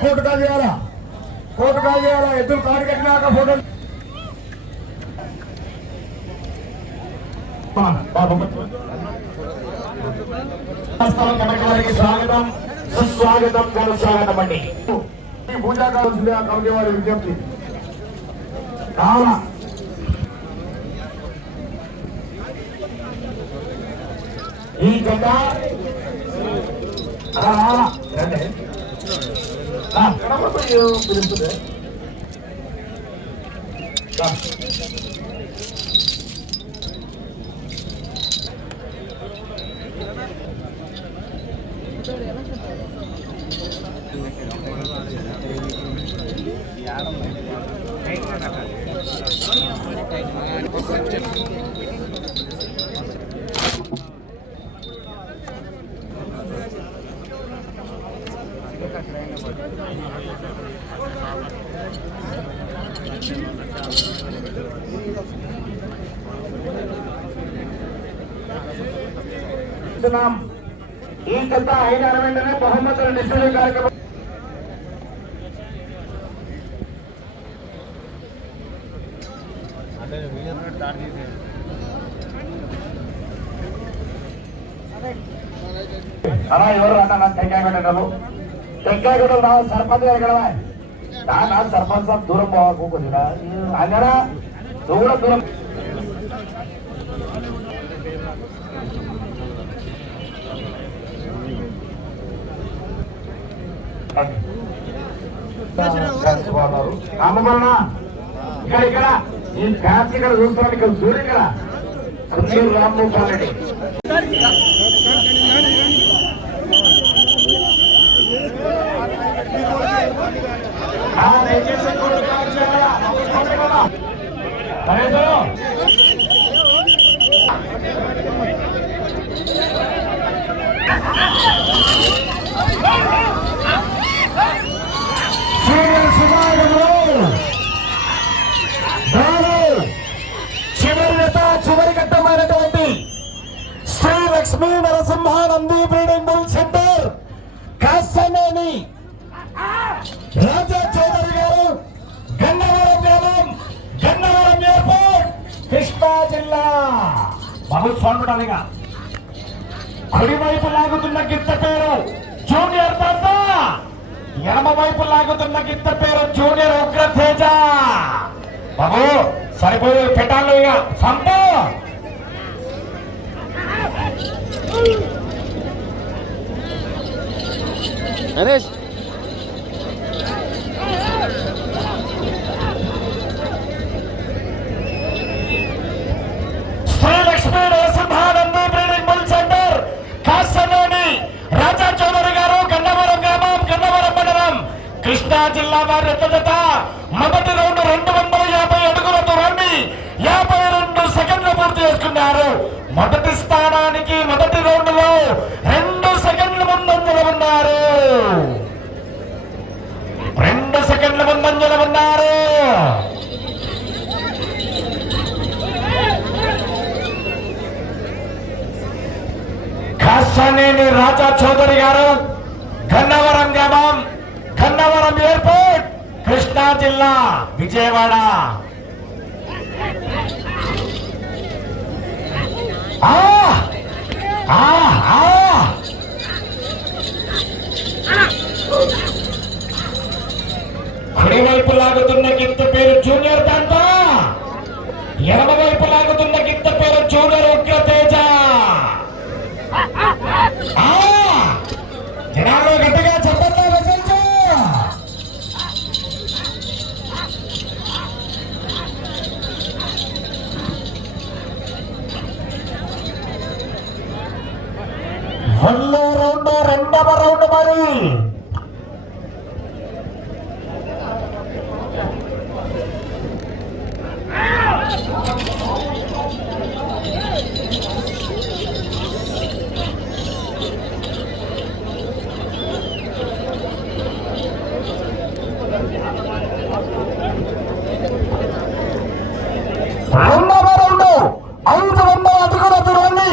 కోటుగా చేయాలా ఎద్దులు కాడు కట్టినాక ఫోటో వారికి స్వాగతం సుస్వాగతం స్వాగతం అండి. పూజా కావాల్సింది ఆ కమిటీ వారి విజ్ఞప్తి కావాలా. ఈ గడ్డ పిలుస్తుంది ఈ కొత్త 5 వెంటనే బహుమతులు డిస్ట్రిబ్యూట్ కార్యక్రమం అలా ఎవరు అన్నా టెంకాయగొట్టలు నా సర్పంచ్ గారు కదా నా సర్పంచ్ సాబ్ దూరం పోవాలి కొద్దిగా అక్కడ దూరం అమ్మమ్మ ఇక్కడ ఈ ఫ్యాన్స్ ఇక్కడ చూస్తున్నాను. ఇక్కడ చూడు ఇక్కడ సునీల్ రామ్మోహన్ రెడ్డి చివరి ఘట్టమైనటువంటి Sri Lakshmi Narasimha Nandi breeding bull centre Kastaneni Raja Chowdary garu Gannavaram గ్రామం గన్నవరం ఎయిర్పోర్ట్ కృష్ణా జిల్లా. బాబు స్వామిగా కుడివైపు లాగుతున్న గిత్త పేరు జూనియర్ తాత, ఎడమ వైపు లాగుతున్న గిత్త పేరు జూనియర్ ఉగ్రతేజ. బాబు సరిపోయే పెట్టాలి ఇక సంప Naresh Sri Lakshmi Narasimhanandi breeding bull centre Kastaneni Raja Chowdary garu Gannavaram గ్రామం గన్నవరం మండలం కృష్ణా జిల్లా వారి ఎత్తజత మొదటి రౌండ్ 250 అడుగుల దూరాన్ని 52 సెకండ్లు పూర్తి చేసుకున్నారు. మొదటి స్థానానికి మొదటి రౌండ్ లో 2 సెకండ్ల ముందంజలో ఉన్నారు. 2 సెకండ్ల ముందంజలో ఉన్నారు. కాస్తనేని రాజా చౌదరి గారు గన్నవరం గ్రామం గన్నవరం ఎయిర్పోర్ట్ కృష్ణా జిల్లా విజయవాడ. కుడివైపు లాగుతున్న గిత్త పేరు జూనియర్ తాత, ఎడమ వైపు లాగుతున్న గిత్త పేరు జూనియర్ ఉగ్రతేజ. జనాల్లో గట్టిగా చెప్పండి రచించు. రెండవ రౌండ్ మరి రెండవ రౌండ్ 500 అడుగుల దూరాన్ని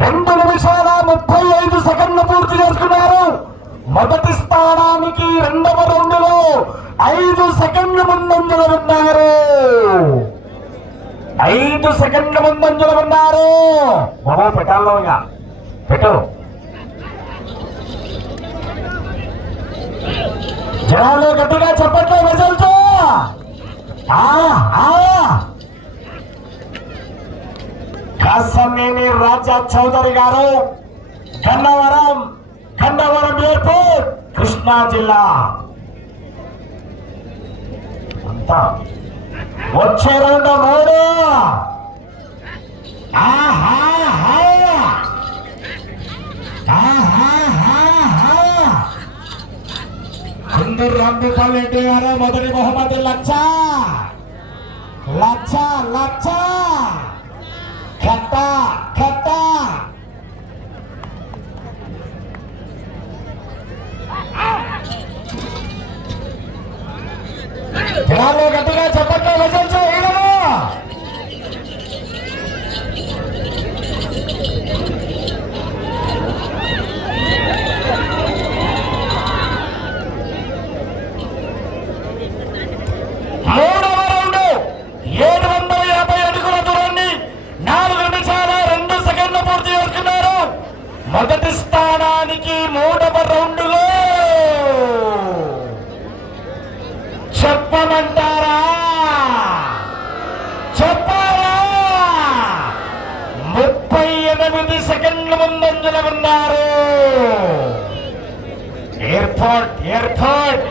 2 నిమిషాల 35 సెకండ్లు పూర్తి చేసుకున్నారు. మొదటి ముందంజలు ఉన్నారు. బాబు పెట్టాలో ఇక పెట్టు. జనాలు గట్టిగా చెప్పట్లు విజల్తో. కాసమేని రాజా చౌదరి గారు గన్నవరం ఎయిర్పోర్ట్ కృష్ణా జిల్లా. అంతా వచ్చే 2-3. కుందూరు రాంగోపాల్ రెడ్డి గారు మొదటి బహుమతి 1,00,000 కట్ట. జనాలు గట్టిగా చెప్పట్లో విజయించు. మూడవ రౌండ్ 750 అడుగుల దూరాన్ని 4 నిమిషాల 2 సెకండ్లు పూర్తి చేసుకున్నారు. మొదటి స్థానానికి 3వ రౌండ్లో చెప్పమంటారా? చెప్పారా? 38 సెకండ్ల ముందంజల ఉన్నారు. ఎయిర్పోర్ట్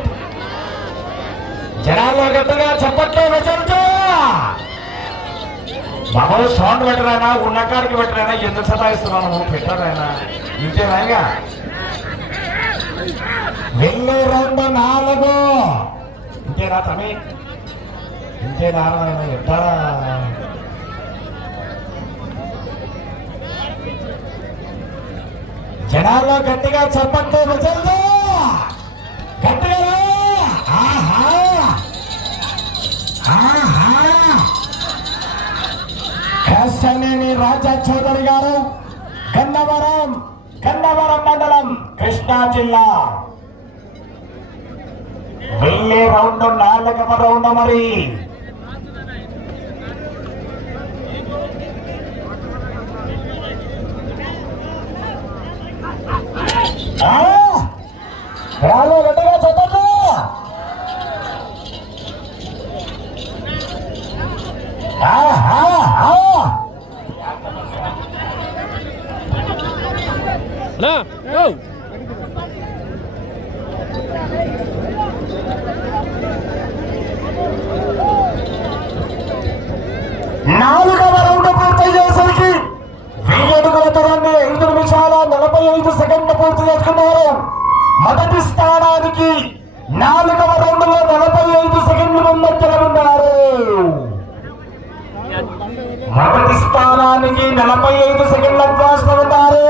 జనాల్లో గట్టిగా చెప్పట్లో విజయించు. బాబు సౌండ్ పెట్టరానా? ఉన్నకాడికి పెట్టరానా? ఎందుకు సతాయిస్తున్నాను? పెట్టరానా? ఇంతేనాగా వెళ్ళే 2-4. ఇంతేనా తమి? ఇంతేనా? ఎట్టా జనాల్లో గట్టిగా చెప్పండి విజయంతో. గట్టిగా కాసమేని రాజా చౌదరి గారు గన్నవరం మండలం కృష్ణా జిల్లా. వెళ్ళే 4వ రౌండ్ మరి. గట్టిగా చెప్పండి. నాలుగవ రౌండ్ పూర్తి చేసరికి 1000 అడుగుల దూరాన్ని 5 నిమిషాల 45 సెకండ్లు పూర్తి చేసుకున్నారు. మొదటి స్థానానికి 4వ రౌండ్లో 45 సెకండ్లు ముందంజలో ఉన్నారు. మొదటి స్థానానికి 45 సెకండ్ల అడ్వాన్స్ లో ఉన్నారు.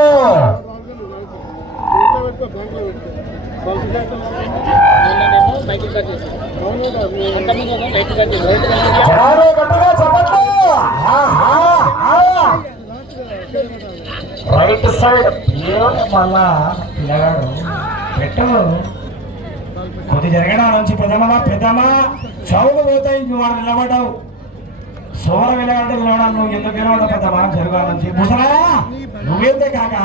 జనాలు గట్టిగా చెప్పట్లు. రైట్ సైడ్ మళ్ళా పిల్లగాడు పెట్టు. కొద్ది జరగడా నుంచి పెద్దమ్మా చౌలు పోతాయి. నువ్వు వాడు నిలబడ్డావు. సోర వెళ్ళాలంటే నిలబడాలి. నువ్వు ఎందుకు నిలబడ్డావు పెద్దమ్మా? జరగా నుంచి ముసలా నువ్వేందే కాక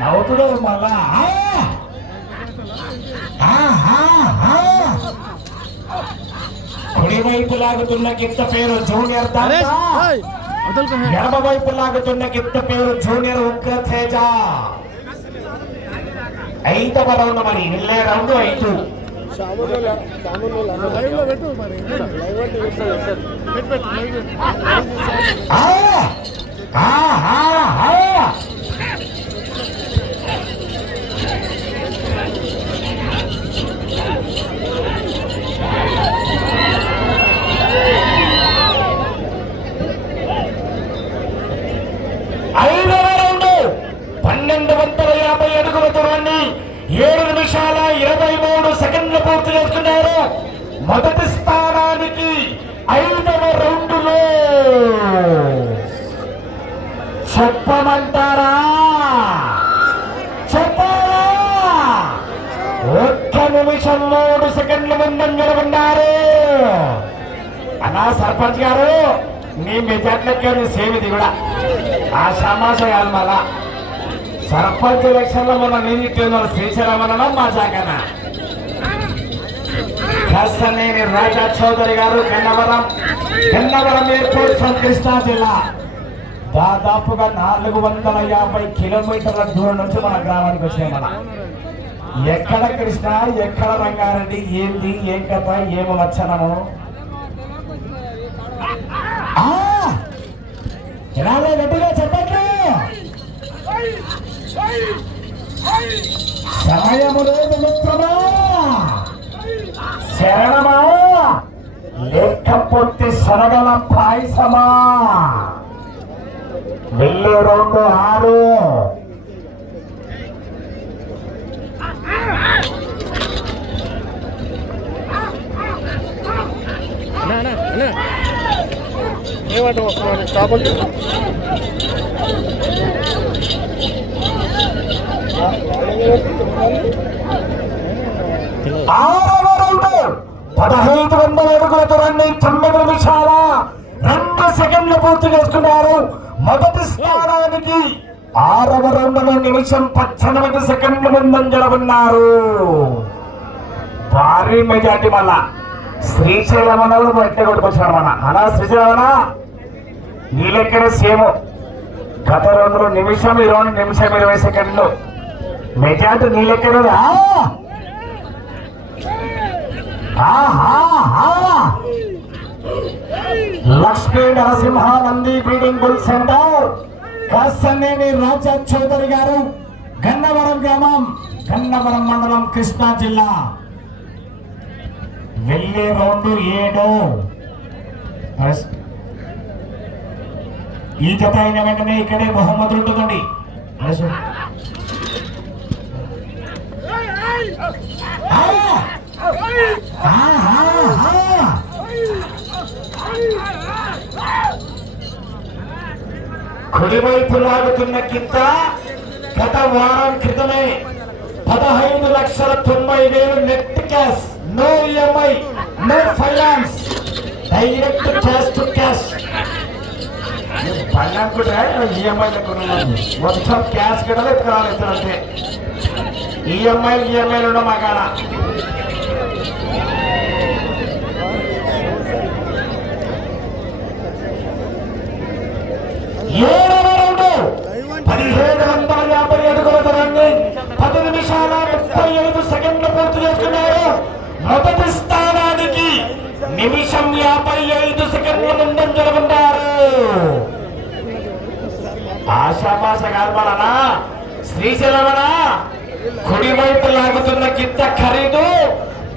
నవ్వుతుడు మళ్ళా. కుడివైపు లాగుతున్న గిత్త పేరు జూనియర్ దాంతా. ఎడమ వైపు లాగుతున్న గిత్త పేరు జూనియర్ ఉగ్రతేజ. 5వ రౌండ్ మరి. వెళ్ళే రౌండ్ 5. ఐదవ రౌండ్ 1250 అడుగుల దూరాన్ని 7 నిమిషాల 23 సెకండ్లు పూర్తి చేసుకున్నారు. మొదటి స్థానానికి 5వ రౌండ్లో చెప్పమంటారా? చెప్పారా? 1 నిమిషం 3 సెకండ్ల ముందంజలో ఉన్నారు. అన్నా సర్పంచ్ గారు నీ మెజార్టీలకే సేమ్ ఇది కూడా ఆ సమాసం కాదు. మళ్ళా సర్పంచ్ ఎలక్షన్ లో మన నేను శ్రీశైలమన మా జాగన కాస్తనేని రాజా చౌదరి గారు గన్నవరం ఎయిర్పోర్ట్ ఫ్రమ్ కృష్ణా జిల్లా. దాదాపుగా 450 కిలోమీటర్ల దూరం నుంచి మన గ్రామానికి వచ్చాయి. మన ఎక్కడ కృష్ణ ఎక్కడ రంగారెడ్డి ఏంది ఏం కథ ఏమో లక్షణము గట్టిగా చెప్పట్లు. సమయము లేదు మిత్రమా, శరణమా లేకపోతే సరగల పాయసమా. వెళ్ళే 2-6 ఏమంటే వస్తున్నాను కాబట్టి పదహైదు 1500 అడుగుల దూరాన్ని 9 నిమిషాల 2 సెకండ్లు పూర్తి చేసుకున్నారు. మొదటి స్థానానికి 6వ రౌండ్లో నిమిషం 18 సెకండ్ల ముందంజల ఉన్నారు. భారీ మెజార్టీ మళ్ళా శ్రీశైలమన బయట కొట్టుకొచ్చాడు. మన అలా శ్రీశైలమన నీ లెక్కనే సేమ్. గత రౌండ్లో నిమిషం 20 సెకండ్లు మెజార్టీ నీ లెక్కనే. Lakshmi Narasimhanandi breeding bull centre Kastaneni Raja Chowdary garu Gannavaram గ్రామం గన్నవరం మండలం కృష్ణా జిల్లా. వెళ్ళే 2-7 ఈ జత అయిన వెంటనే ఇక్కడే బహుమతులు ఉంటుందండి. కుడివైపు లాగుతున్న కింద గత వారం క్రితమే 15,90,000 net cash, no EMI, no finance, direct cash to cash. పన్నెండుకుంటే ఈఎంఐ మొత్తం క్యాష్ కూడా ఎత్తుకోవాలి. అంటే ఈఎంఐలు ఉండవు మా కాడ. ఏడవ రౌండ్ 1750 అడుగుల దూరాన్ని 10 నిమిషాల 35 సెకండ్లు పూర్తి చేసుకున్నారు. మొదటి స్థానానికి నిమిషం 55 సెకండ్ల ముందంజల ఉన్నారు. ఆశాపాస కాల్మలనా శ్రీశైలమనా కుడివైపు లాగుతున్న గిత్త ఖరీదు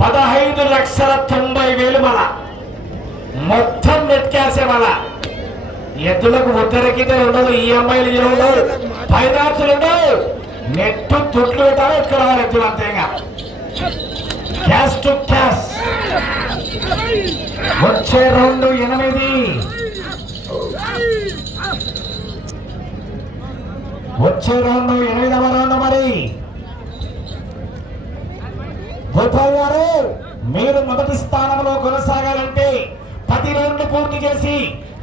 15,90,000 మన మొత్తం నెట్ క్యాషే. మన ఎద్దులకు ఉత్తరకితే ఉండదు, ఈఎంఐలు ఉండవు, ఫైనాన్సులు ఉండవు, నెట్ తుట్లు పెట్టాలి ఇక్కడ ఎద్దులు అంతేగా. Cash to cash. వచ్చే 2-8 వచ్చే 8వ రౌండ్. మరి గోపాల్ గారు మీరు మొదటి స్థానంలో కొనసాగాలంటే 10 రౌండ్లు పూర్తి చేసి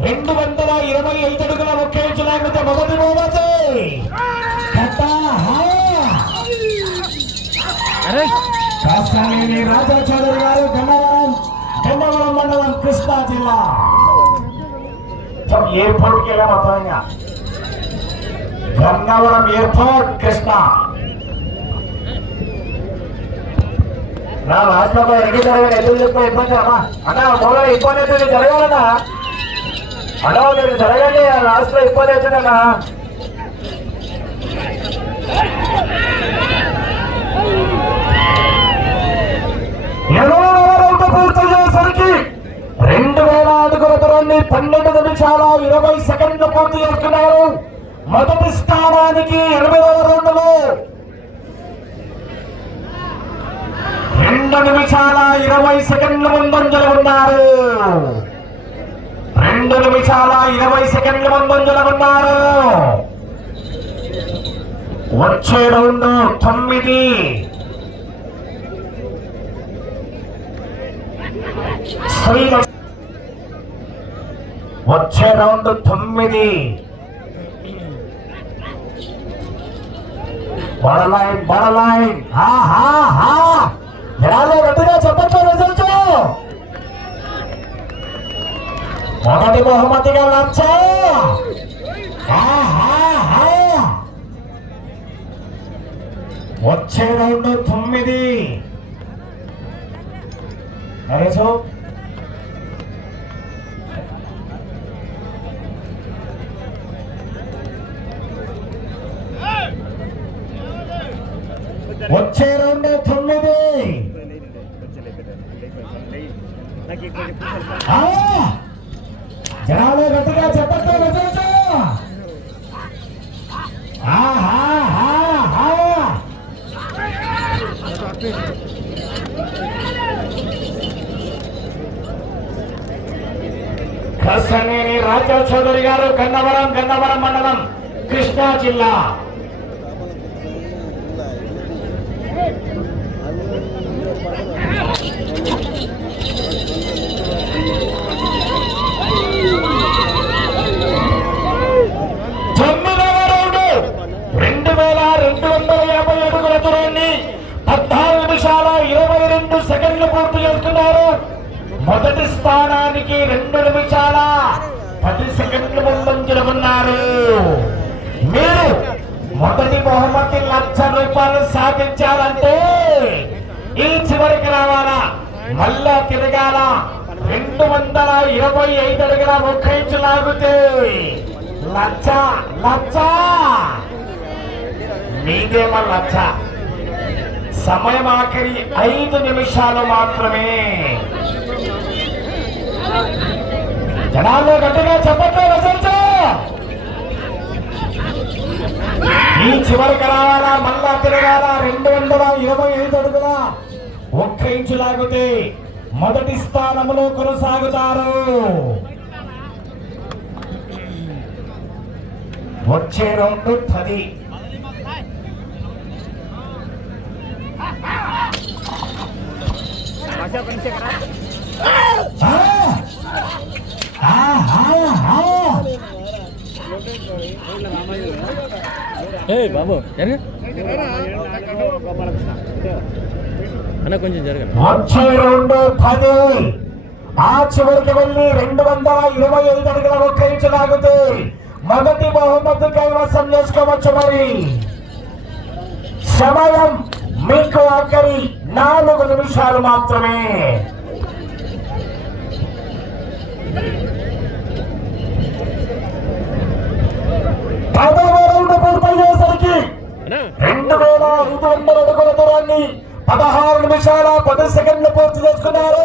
225 అడుగుల ఒకే లాగితే మొదటి బహుమతి. కాస్తనేని రాజా చౌదరి గారు గన్నవరం మండలం కృష్ణా జిల్లా. ఎయిర్పోర్ట్కి వెళ్ళా మొత్తంగా గన్నవరం ఎయిర్పోర్ట్ కృష్ణా. నా రాష్ట్రంలో ఎన్ని జరగాలి ఎదురు చెప్పే ఇబ్బంది అమ్మా అన్న మూల ఇబ్బంది అవుతుంది జరగాలన్నా అన్నా మీరు జరగండి. ఆ రాష్ట్రంలో ఇబ్బంది అవుతుందన్నా. పూర్తి చేసరికి 2000 అడుగుల దూరాన్ని 12 నిమిషాల 20 సెకండ్లు పూర్తి చేస్తున్నారు. మొదటి స్థానానికి 8వ రౌండ్లో 2 నిమిషాల 20 సెకండ్ల ముందంజల ఉన్నారు. 2 నిమిషాల 20 సెకండ్ల ముందంజల ఉన్నారు. వచ్చే రౌండ్ 9. వచ్చే రౌండ్ 9. బడలైన్ జనాలు గట్టిగా చెప్పచ్చు రిజల్ట్. మొదటి బహుమతిగా లక్ష. వచ్చే రౌండ్ 9. నరేశు వచ్చే రౌండ్ 9. జనాలు గట్టిగా చెప్పట్టు రిజల్ట్. కసనేని రాజా చౌదరి గారు గన్నవరం మండలం కృష్ణా జిల్లా. పూర్తి చేసుకున్నారు. మొదటి స్థానానికి 2 నిమిషాల 10 సెకండ్లు ముందంజలో ఉన్నారు. మీరు మొదటి బహుమతి ₹1,00,000 సాధించాలంటే ఈ చివరికి రావాలా, మళ్ళా తిరగాల. 225 అడుగుల 1 ఇంచు లాగితే లక్ష మీదేమో లక్ష. సమయం ఆఖరి 5 నిమిషాలు మాత్రమే. జనాల్లో గట్టిగా చెప్పట్లే రిజల్ట్. ఈ చివరికి రావాలా, మళ్ళా తిరగాల. 225 అడుగుల 1 ఇంచు లాగితే మొదటి స్థానంలో కొనసాగుతారు. వచ్చే రౌండ్ 10. బాబు అన్న కొంచెం జరగండి. వచ్చే రౌండ్ 10. ఆ చివరికి వెళ్ళి 225 అడుగుల 1 ఇంచు లాగితే మొదటి బహుమతి కైవసం చేసుకోవచ్చు. మరి సమయం మీకు ఆఖరి 4 నిమిషాలు మాత్రమే. పూర్తయ్యేసరికి 2500 అడుగుల దూరాన్ని 16 నిమిషాల 10 సెకండ్లు పూర్తి చేసుకున్నారు.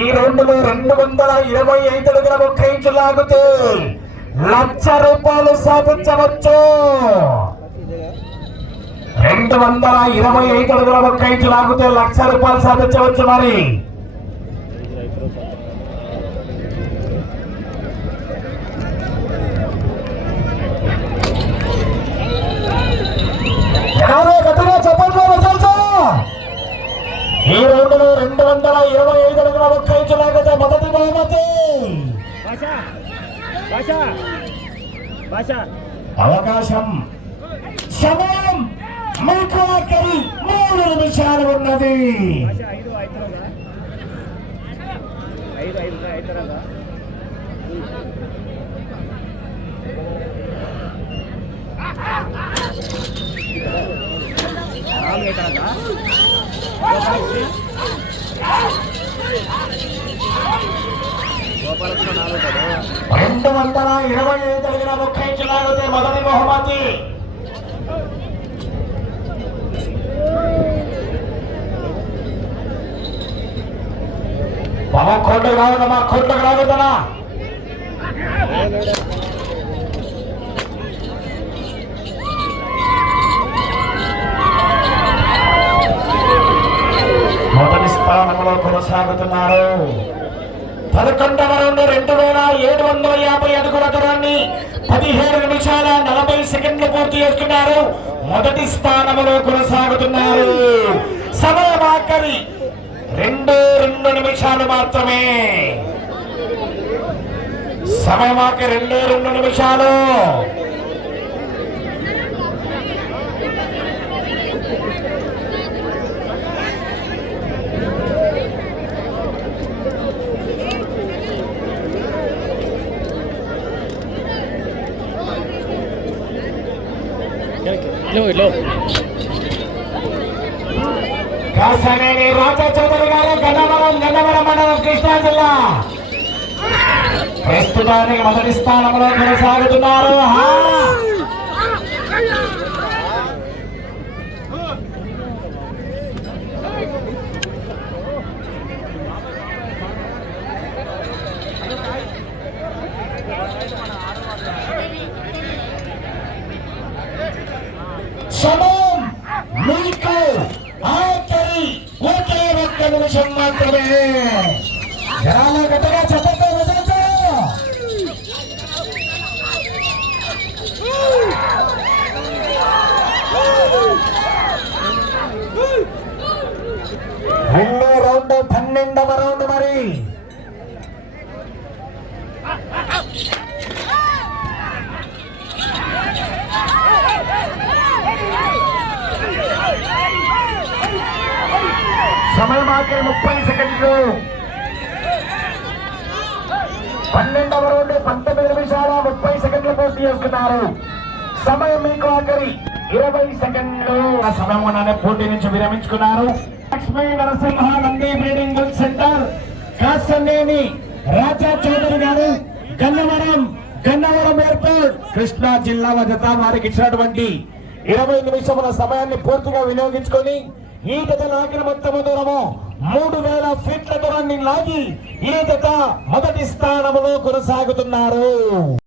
ఈ రౌండ్లో 225 అడుగుల 1 ఇంచు లాగితే ₹1,00,000 సాధించవచ్చు. 225 అడుగుల 1 ఇంచు లాగితే ₹1,00,000 సాధించవచ్చు. మరి గట్టిగా చెప్పండి రిజల్ట్. ఈ రౌండ్లో 225 అడుగుల 1 ఇంచు లాగితే మొదటి బహుమతి. అవకాశం సమయం మీకు ఆఖరి 3 నిమిషాలు ఉన్నది. $225 అడుగుల 1 ఇంచు లాగితే మొదటి బహుమతి. బాబా కోట్లకు రావద్దమ్మా, కోట్లకు రావద్దనా. మొదటి స్థానంలో కొనసాగుతున్నారు. 11వ రౌండ్ 2750 అడుగుల దూరాన్ని 17 నిమిషాల 40 సెకండ్లు పూర్తి చేసుకున్నారు. మొదటి స్థానంలో కొనసాగుతున్నారు. సమయం ఆఖరి 2 నిమిషాలు మాత్రమే. సమయమాకి 2 నిమిషాలు. ఇలో కాసనేని రాజా చౌదరి గారు గన్నవరం మండలం కృష్ణా జిల్లా ప్రస్తుతానికి మొదటి స్థానంలో కొనసాగుతున్నారు. సమయం మీకు ఆఖరి ఒకే ఒక్క నిమిషం మాత్రమే. జనాలు గట్టిగా చెప్పండి. రెండో రౌండ్ 12వ రౌండ్. మరి సమయం ఆఖరి 30 సెకండ్లు. 12వ రౌండ్ 19 నిమిషాల 30 సెకండ్లు పూర్తి చేస్తున్నారు. సమయం మీకు ఆఖరి 20 సెకండ్లు. ఆ సమయం ఉన్నానే పోటీ నుంచి విరమించుకున్నారు. Lakshmi Narasimha Nandi breeding bull centre Kasaneni Raja Chowdary garu Gannavaram airport Krishna జిల్లా వద్ద వారికి ఇచ్చినటువంటి 20 నిమిషముల సమయాన్ని పూర్తిగా వినియోగించుకొని ఈ జత లాగిన మొత్తం దూరము 3000 ఫీట్ల దూరాన్ని లాగి ఈ జత మొదటి స్థానంలో కొనసాగుతున్నారు.